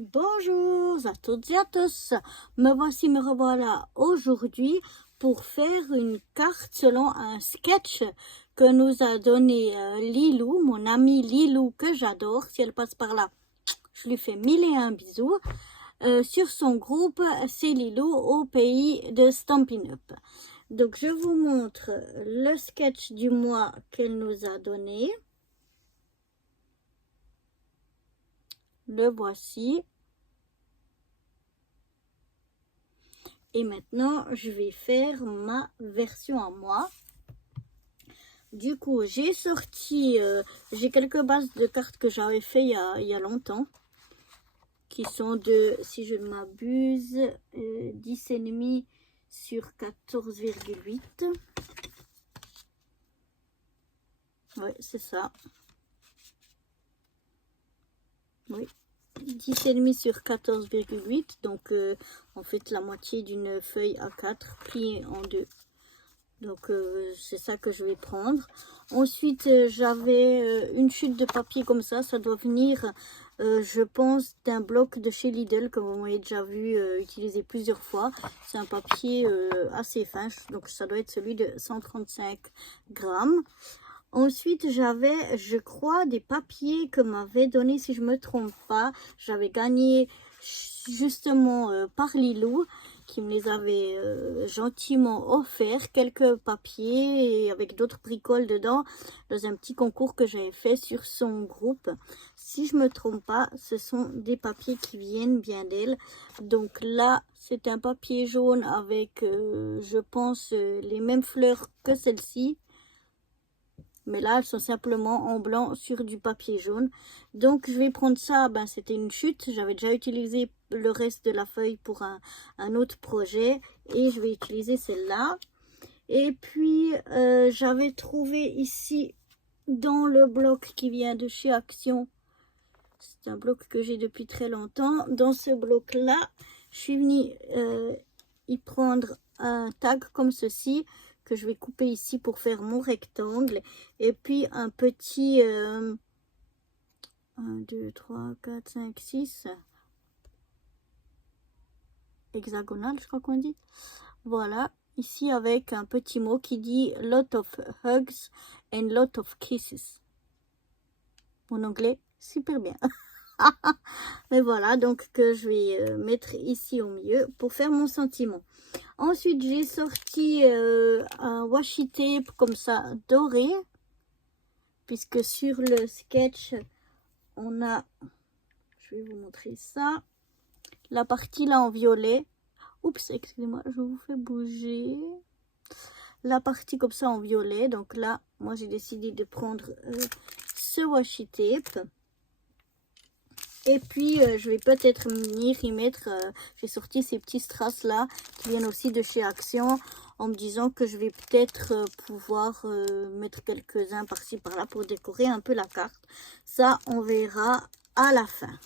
Bonjour à toutes et à tous, me revoilà aujourd'hui pour faire une carte selon un sketch que nous a donné Lilou, mon amie Lilou que j'adore. Si elle passe par là, je lui fais 1001 bisous. Sur son groupe, c'est Lilou au pays de Stampin' Up. Donc je vous montre le sketch du mois qu'elle nous a donné. Le voici. Et maintenant, je vais faire ma version à moi. Du coup, j'ai sorti, j'ai quelques bases de cartes que j'avais fait il y a longtemps. Qui sont de, si je ne m'abuse, 10,5 sur 14,8. Ouais, c'est ça. Oui. 10,5 sur 14,8, donc en fait la moitié d'une feuille A4 pliée en deux. Donc c'est ça que je vais prendre. Ensuite j'avais une chute de papier comme ça doit venir je pense d'un bloc de chez Lidl que vous m'avez déjà vu utiliser plusieurs fois. C'est un papier assez fin, donc ça doit être celui de 135 grammes. Ensuite, j'avais, je crois, des papiers que m'avait donné, si je me trompe pas. J'avais gagné justement par Lilou, qui me les avait gentiment offert. Quelques papiers et avec d'autres bricoles dedans, dans un petit concours que j'avais fait sur son groupe. Si je me trompe pas, ce sont des papiers qui viennent bien d'elle. Donc là, c'est un papier jaune avec, je pense, les mêmes fleurs que celle-ci. Mais là, elles sont simplement en blanc sur du papier jaune. Donc, je vais prendre ça. Ben, c'était une chute. J'avais déjà utilisé le reste de la feuille pour un autre projet. Et je vais utiliser celle-là. Et puis, j'avais trouvé ici, dans le bloc qui vient de chez Action. C'est un bloc que j'ai depuis très longtemps. Dans ce bloc-là, je suis venue y prendre un tag comme ceci, que je vais couper ici pour faire mon rectangle, et puis un petit 1, 2, 3, 4, 5, 6 hexagonal, je crois qu'on dit. Voilà, ici avec un petit mot qui dit lot of hugs and lot of kisses. Mon anglais, super bien. Mais voilà, donc que je vais mettre ici au milieu pour faire mon sentiment. Ensuite, j'ai sorti un washi tape comme ça doré, puisque sur le sketch, on a, je vais vous montrer ça, la partie là en violet. Oups, excusez-moi, je vous fais bouger. La partie comme ça en violet. Donc là, moi j'ai décidé de prendre ce washi tape. Et puis, je vais peut-être venir y mettre, j'ai sorti ces petits strass là, qui viennent aussi de chez Action, en me disant que je vais peut-être pouvoir mettre quelques-uns par-ci par-là pour décorer un peu la carte. Ça, on verra à la fin.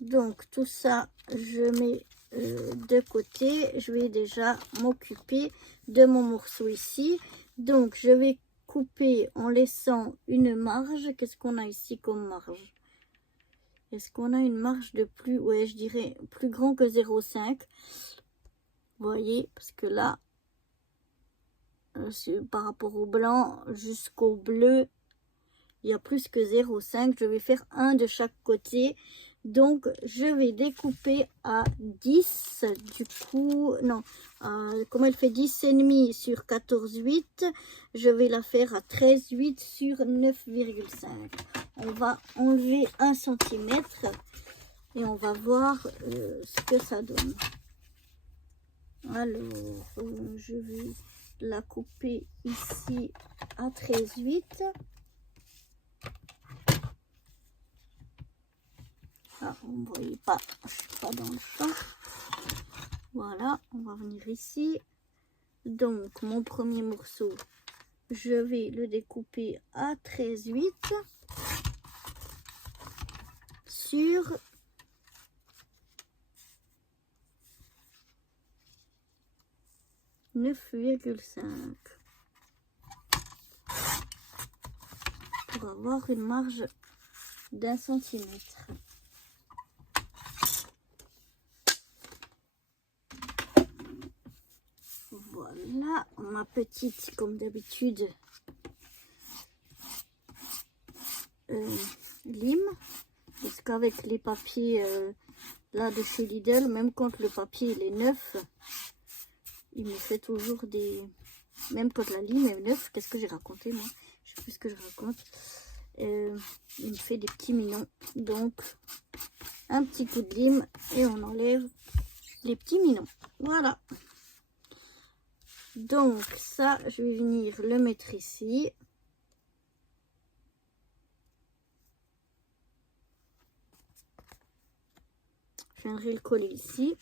Donc, tout ça, je mets de côté. Je vais déjà m'occuper de mon morceau ici. Donc, je vais couper en laissant une marge. Qu'est-ce qu'on a ici comme marge ? Est-ce qu'on a une marge de plus, ouais, je dirais plus grand que 0,5. Vous voyez, parce que là, par rapport au blanc jusqu'au bleu, il y a plus que 0,5. Je vais faire un de chaque côté. Donc, je vais découper à 10. Du coup, non, comme elle fait 10,5 sur 14,8, je vais la faire à 13,8 sur 9,5. On va enlever 1 cm et on va voir ce que ça donne. Alors, je vais la couper ici à 13,8. Ah, vous ne voyez pas, je ne suis pas dans le champ. Voilà, on va venir ici. Donc, mon premier morceau, je vais le découper à 13,8 sur 9,5 pour avoir une marge d'1 centimètre. là, ma petite, comme d'habitude, lime. Parce qu'avec les papiers là de chez Lidl, même quand le papier il est neuf, il me fait toujours des... Même quand la lime est neuve, qu'est-ce que j'ai raconté moi? Je sais plus ce que je raconte. Il me fait des petits minons. Donc, un petit coup de lime et on enlève les petits minons. Voilà. Donc, ça, je vais venir le mettre ici. Je viendrai le coller ici.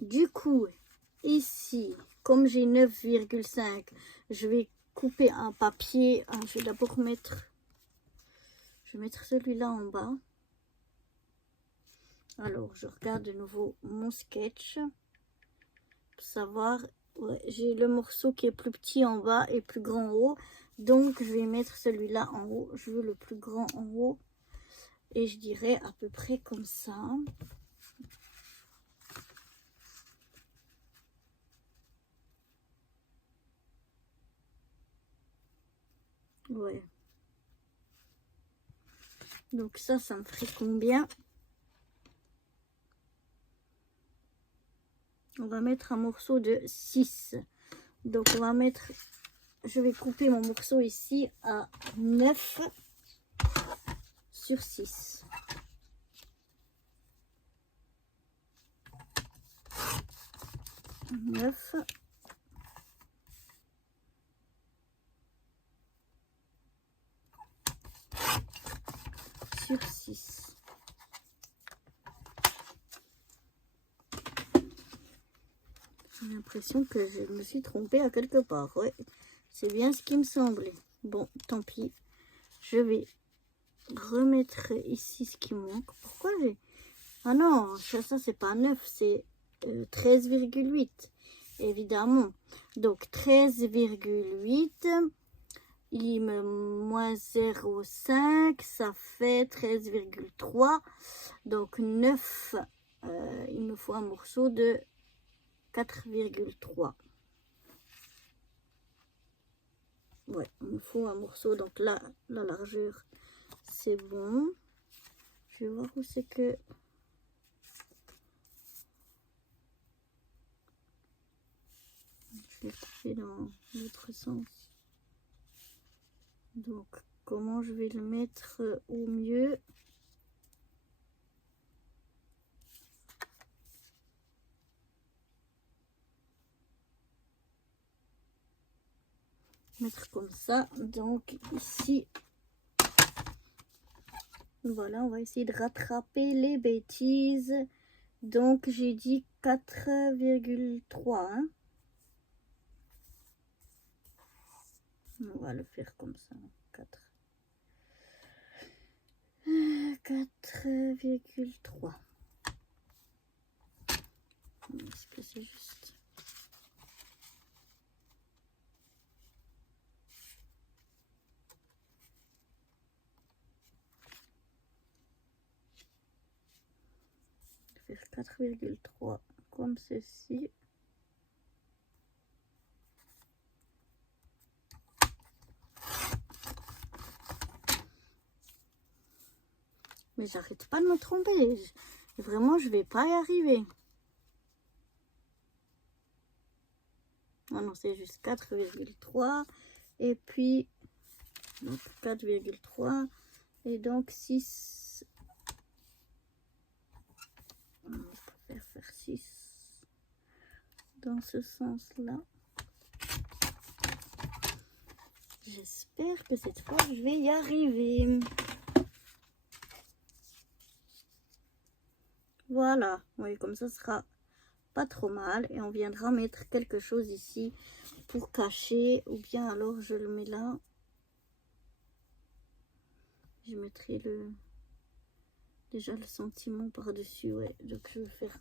Du coup, ici, comme j'ai 9,5, je vais couper un papier. Ah, je vais d'abord mettre... Je vais mettre celui-là en bas. Alors, je regarde de nouveau mon sketch. Pour savoir... Ouais, j'ai le morceau qui est plus petit en bas et plus grand en haut. Donc, je vais mettre celui-là en haut. Je veux le plus grand en haut. Et je dirais à peu près comme ça. Ouais. Donc ça me ferait combien? On va mettre un morceau de 6. Donc on va mettre... Je vais couper mon morceau ici à 9 sur 6. 9 sur 6. J'ai l'impression que je me suis trompée à quelque part. Ouais, c'est bien ce qui me semblait. Bon, tant pis. Je vais remettre ici ce qui manque. Pourquoi j'ai... Ah non, ça c'est pas 9, c'est 13,8. Évidemment. Donc 13,8. Il me moins 0,5, ça fait 13,3. Donc 9, il me faut un morceau de 4,3. Ouais, il me faut un morceau. Donc là, la largeur, c'est bon. Je vais voir où c'est que... Je vais couper dans l'autre sens. Donc, comment je vais le mettre au mieux? Mettre comme ça. Donc, ici, voilà, on va essayer de rattraper les bêtises. Donc, j'ai dit 4,3. Hein. On va le faire comme ça. 4,3. Est-ce que c'est juste? Je vais faire 4,3 comme ceci. Mais j'arrête pas de me tromper. Vraiment, je vais pas y arriver. Ah non, c'est juste 4,3. Et puis, 4,3. Et donc, 6. On préfère faire 6 dans ce sens-là. J'espère que cette fois, je vais y arriver. Voilà, oui, comme ça sera pas trop mal. Et on viendra mettre quelque chose ici pour cacher. Ou bien alors je le mets là. Je mettrai déjà le sentiment par-dessus. Ouais, donc je vais faire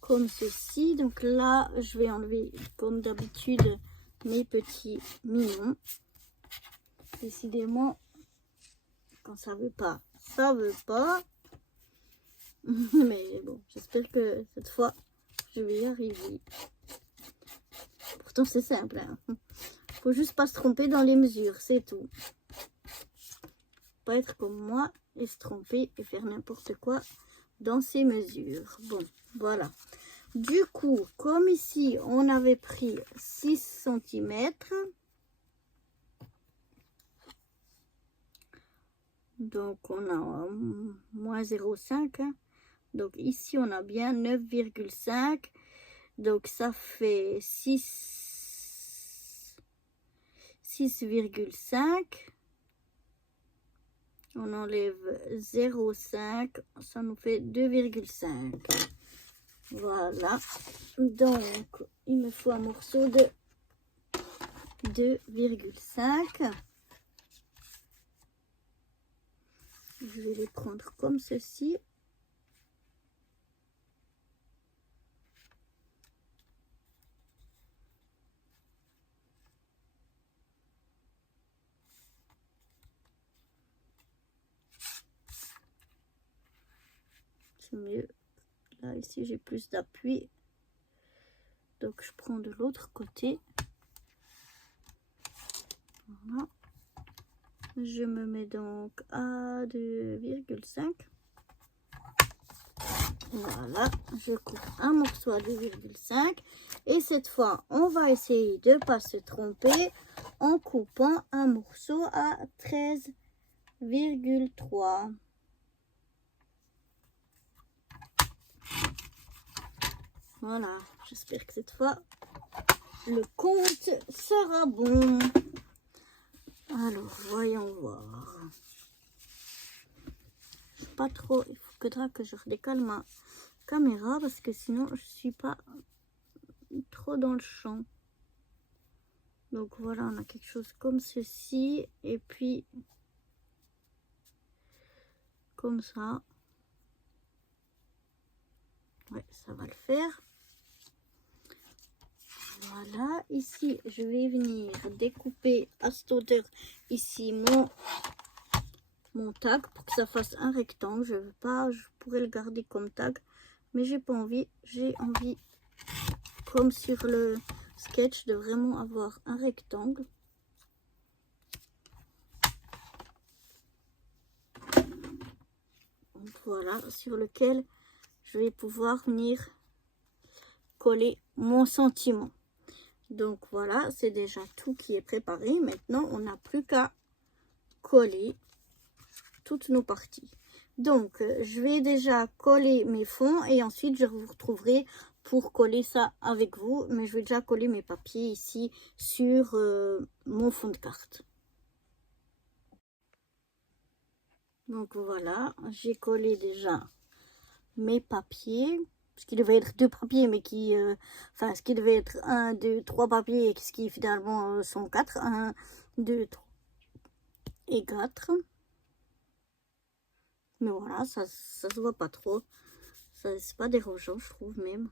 comme ceci. Donc là, je vais enlever comme d'habitude mes petits minons. Décidément, quand ça veut pas, ça veut pas. Mais bon, j'espère que cette fois, je vais y arriver. Pourtant, c'est simple. Hein. Faut juste pas se tromper dans les mesures, c'est tout. Pas être comme moi et se tromper et faire n'importe quoi dans ces mesures. Bon, voilà. Du coup, comme ici, on avait pris 6 cm. Donc, on a moins 0,5. Hein. Donc, ici, on a bien 9,5. Donc, ça fait 6,5. On enlève 0,5. Ça nous fait 2,5. Voilà. Donc, il me faut un morceau de 2,5. Je vais les prendre comme ceci. C'est mieux. Là, ici, j'ai plus d'appui. Donc, je prends de l'autre côté. Voilà. Je me mets donc à 2,5. Voilà, je coupe un morceau à 2,5. Et cette fois, on va essayer de ne pas se tromper en coupant un morceau à 13,3. Voilà, j'espère que cette fois, le compte sera bon. Alors, voyons voir. Pas trop, il faudra que je redécale ma caméra parce que sinon, je suis pas trop dans le champ. Donc voilà, on a quelque chose comme ceci. Et puis, comme ça. Ouais, ça va le faire. Voilà, ici, je vais venir découper à cette hauteur ici mon tag pour que ça fasse un rectangle. Je veux pas, je pourrais le garder comme tag, mais j'ai pas envie. J'ai envie, comme sur le sketch, de vraiment avoir un rectangle. Donc voilà, sur lequel je vais pouvoir venir coller mon sentiment. Donc voilà, c'est déjà tout qui est préparé. Maintenant, on n'a plus qu'à coller toutes nos parties. Donc, je vais déjà coller mes fonds et ensuite je vous retrouverai pour coller ça avec vous. Mais je vais déjà coller mes papiers ici sur mon fond de carte. Donc voilà, j'ai collé déjà mes papiers. Ce qui devait être 2 papiers, mais qui... enfin, ce qui devait être 1, 2, 3 papiers, ce qui finalement sont 4. 1, 2, 3 et 4. Mais voilà, ça se voit pas trop. C'est pas dérangeant, je trouve même.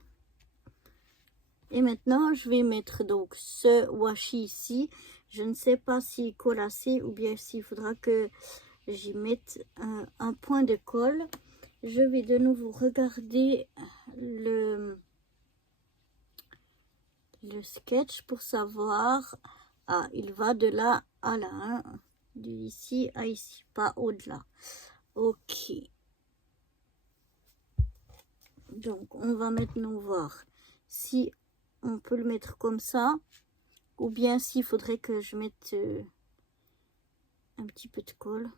Et maintenant, je vais mettre donc ce washi ici. Je ne sais pas s'il colle assez ou bien s'il faudra que j'y mette un point de colle. Je vais de nouveau regarder le sketch pour savoir. Ah, il va de là à là. Hein, d'ici à ici, pas au-delà. Ok. Donc, on va maintenant voir si on peut le mettre comme ça. Ou bien s'il faudrait que je mette un petit peu de colle.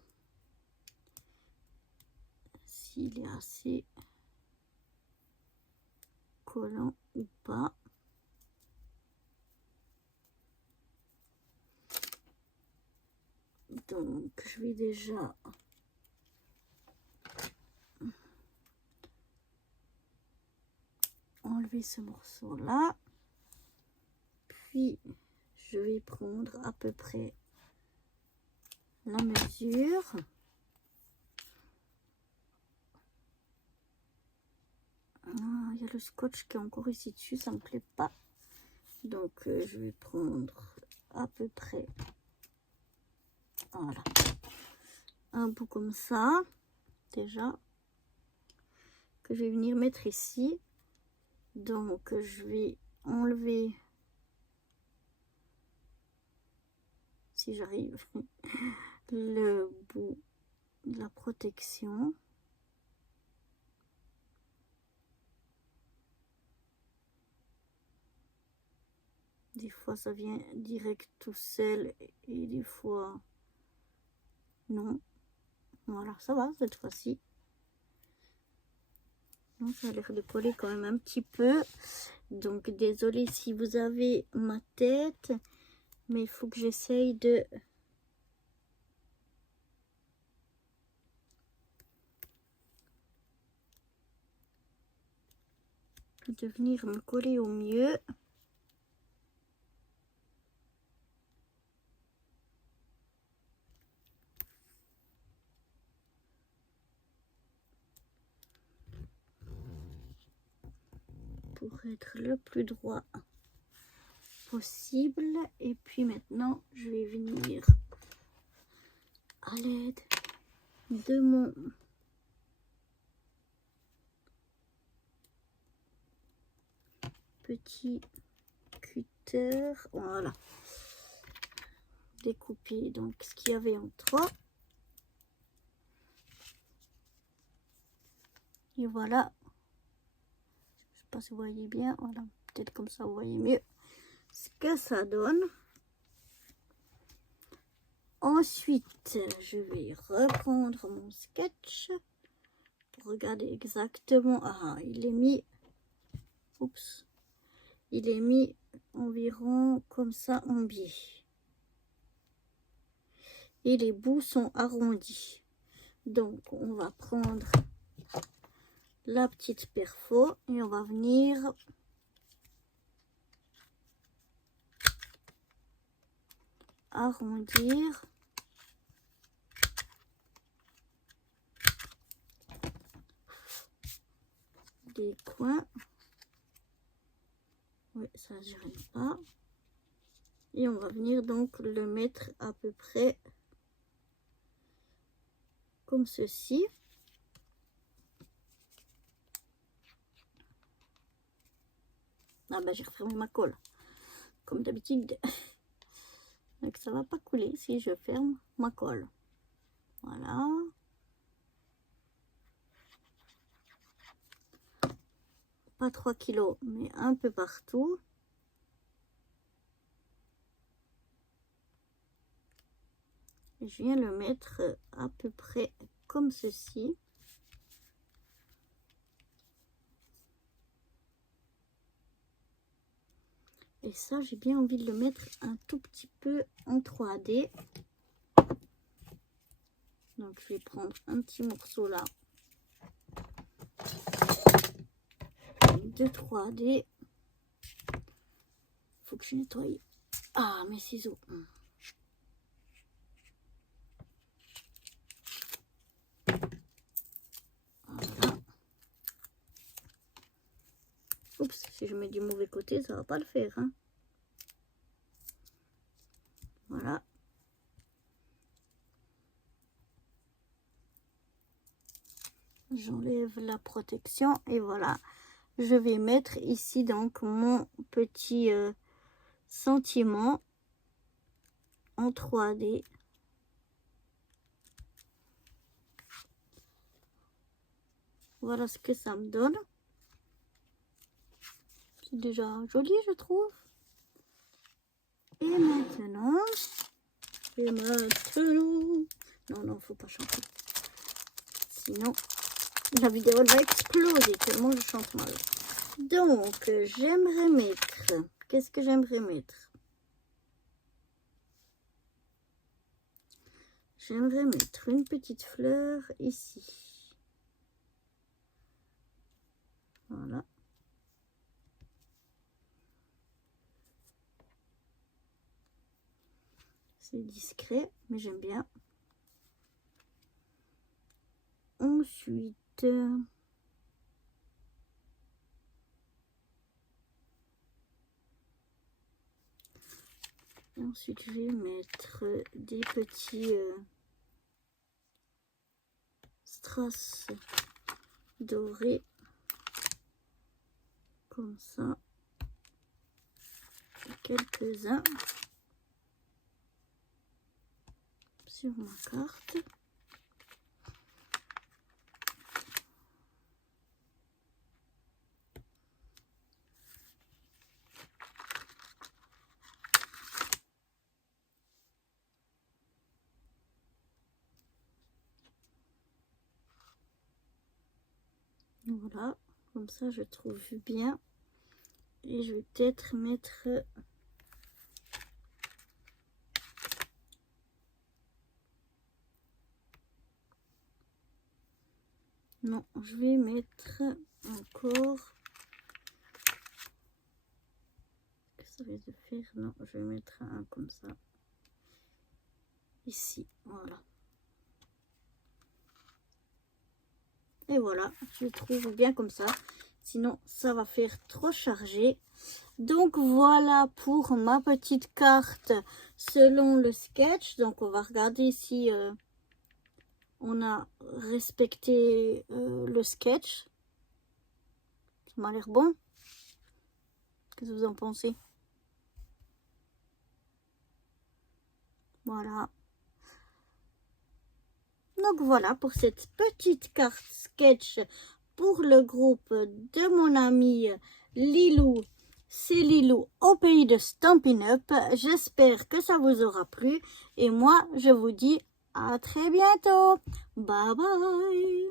S'il est assez collant ou pas. Donc, je vais déjà enlever ce morceau-là. Puis, je vais prendre à peu près la mesure. Ah, il y a le scotch qui est encore ici dessus, ça me plaît pas. Donc, je vais prendre à peu près, voilà, un bout comme ça, déjà, que je vais venir mettre ici. Donc, je vais enlever si j'arrive, le bout de la protection. Des fois ça vient direct tout seul et des fois non. Voilà, ça va cette fois-ci. Ça a l'air de coller quand même un petit peu. Donc désolé si vous avez ma tête, mais il faut que j'essaye de venir me coller au mieux. Pour être le plus droit possible. Et puis maintenant, je vais venir à l'aide de mon petit cutter. Voilà. Découper donc ce qu'il y avait en trois. Et voilà. Je sais pas si vous voyez bien. Voilà. Peut-être comme ça, vous voyez mieux ce que ça donne. Ensuite, je vais reprendre mon sketch pour regarder exactement. Ah, il est mis. Oups. Il est mis environ comme ça en biais. Et les bouts sont arrondis. Donc, on va prendre la petite perfo et on va venir arrondir des coins. Oui, ça je n'arrive pas. Et on va venir donc le mettre à peu près comme ceci. Ah ben j'ai refermé ma colle comme d'habitude. Donc ça va pas couler si je ferme ma colle. Voilà. Pas 3 kilos, mais un peu partout. Et je viens le mettre à peu près comme ceci. Et ça, j'ai bien envie de le mettre un tout petit peu en 3D. Donc, je vais prendre un petit morceau là de 3D. Faut que je nettoie. Ah, mes ciseaux. Voilà. Oups, si je mets du mauvais côté, ça va pas le faire. Hein. Voilà. J'enlève la protection et voilà. Je vais mettre ici donc mon petit sentiment en 3D. Voilà ce que ça me donne. C'est déjà joli, je trouve. Et maintenant, non, faut pas chanter. Sinon, la vidéo elle va exploser tellement je chante mal. Donc, j'aimerais mettre. Qu'est-ce que j'aimerais mettre? J'aimerais mettre une petite fleur ici. Voilà. C'est discret, mais j'aime bien. Ensuite, je vais mettre des petits strass dorés comme ça. Quelques-uns. sur ma carte. Voilà, comme ça je trouve bien. Et je vais peut-être mettre... Non, je vais mettre encore... Qu'est-ce que ça risque de faire? Non, je vais mettre un comme ça. Ici, voilà. Et voilà, je trouve bien comme ça. Sinon, ça va faire trop chargé. Donc, voilà pour ma petite carte selon le sketch. Donc, on va regarder si on a respecté le sketch. Ça m'a l'air bon. Qu'est-ce que vous en pensez? Voilà. Donc voilà pour cette petite carte sketch pour le groupe de mon ami Lilou. C'est Lilou au pays de Stampin' Up. J'espère que ça vous aura plu. Et moi, je vous dis à très bientôt. Bye bye.